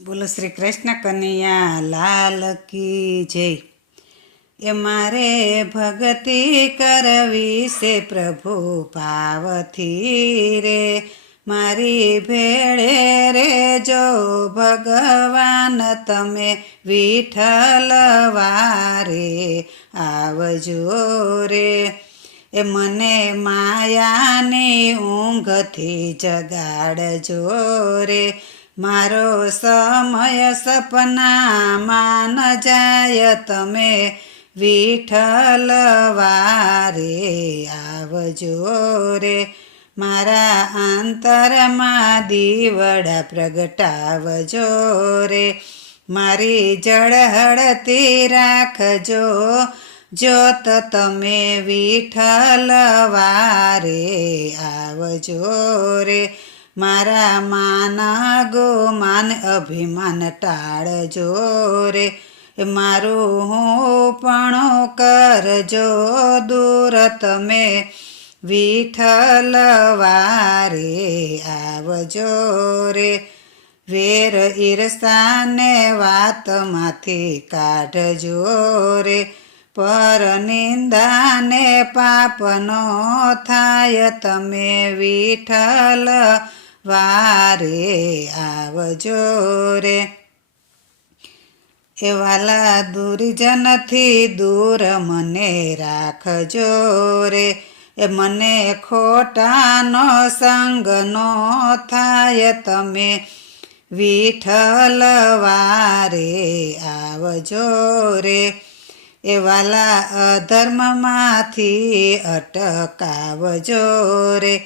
બોલો શ્રી કૃષ્ણ કનૈયા લાલ કી જય। એ મારે ભક્તિ કરવી છે પ્રભુ ભાવથી રે, મારી ભેળે રે જો ભગવાન તમે વિઠ્ઠલ વારે આવજો રે। એ મને માયાની ઊંઘથી જગાડજો રે, મારો સમય સપનામાં ન જાય તમે વિઠ્ઠલ વારે આવજો રે। મારા અંતરમાં દીવડા પ્રગટાવજો રે, મારી ઝળહળતી રાખજો જોત તમે વિઠ્ઠલ વારે આવજો રે। મારા માન ગુમાન અભિમાન ટાળજો રે, મારું હું પણ કરજો દૂર તમે વિઠ્ઠલ વારે આવજો રે। વેર ઈર્ષાને વાતમાંથી કાઢજો રે, પર નિંદાને પાપનો થાય તમે વિઠ્ઠલ વારે આવજો રે। એ વાલા દુર્જનથી દૂર મને રાખજો રે, એ મને ખોટાનો સંગ નો થાય તમે વિઠ્ઠલ વારે આવજો રે। એ વાલા અધર્મમાંથી અટકાવજો રે,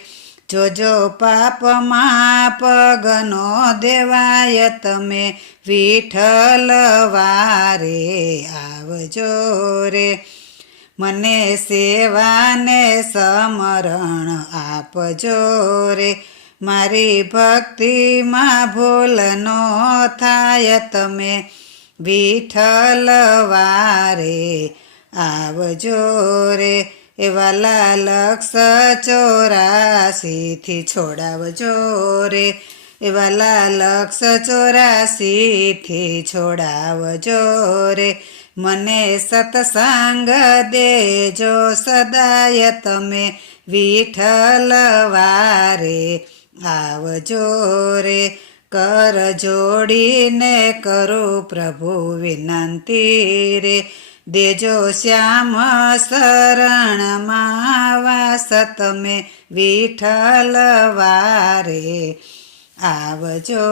જોજો પાપમાં પગ નો દેવાય તમે વિઠ્ઠલ વારે આવજો રે। મને સેવાને સમરણ આપજો રે, મારી ભક્તિમાં ભૂલ નો થાય તમે વિઠ્ઠલ વારે આવજો રે। એ વાલા લક્ષ 84થી છોડાવજો રે, એ વાલા લક્ષ 84થી છોડાવજો રે। મને સત્સંગ દેજો સદાય તમે વિઠ્ઠલ વારે આવજો રે। કર જોડીને કરું પ્રભુ વિનંતી રે, દેજો શ્યામ શરણમાં વાસ તમે વિઠ્ઠલ વારે આવજો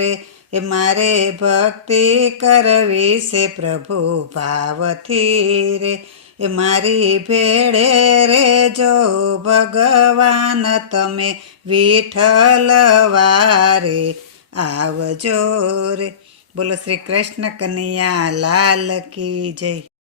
રે। એ મારે ભક્તિ કરવી છે પ્રભુ ભાવથી રે, એ મારી ભેળે રે જો ભગવાન તમે વિઠ્ઠલ વારે આવજો રે। બોલો શ્રી કૃષ્ણ કનૈયા લાલ કી જય।